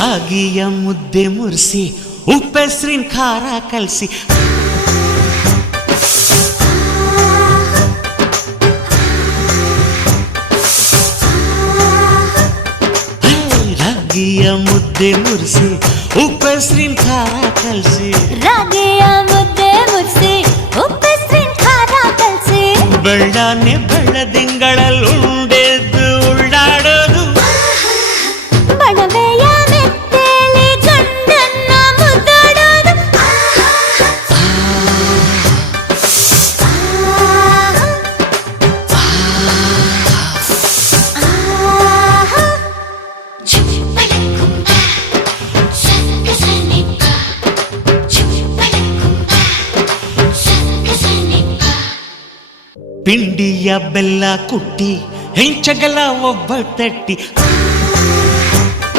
ರಾಗಿಯ ಮುದ್ದೆ ಮುರಿಸಿ ಉಪ್ಪೆಸ್ರಿನ ಖಾರ ಕಲಸಿ ರಾಗಿಯ ಮುದ್ದೆ ಮುರಿಸಿ ಉಪ್ಪೆಸ್ರಿನ ಖಾರ ಕಲಸಿ ರಾಗಿಯ ಮುದ್ದೆ ಮುರಿಸಿ ಉಪ್ಪೆಸ್ರಿನ ಖಾರ ಕಲಸಿ ಬೆಳ್ಳಾನೆ ಬೆಳ್ಳದಿಂಗಳಲ್ಲಿ ಉಂಡೆದ್ದು ಉಳ್ಳಾಡೋದು ಬಣವೆಯ ಮೆತ್ತೇಲಿ ಗಂಡನ್ನ ಮುದ್ದಾಡೋದು ಪಿಂಡಿಯ ಬೆಲ್ಲ ಕುಟ್ಟಿ ಹೆಂಚಗಲ ಒಬ್ಬ ತಟ್ಟಿ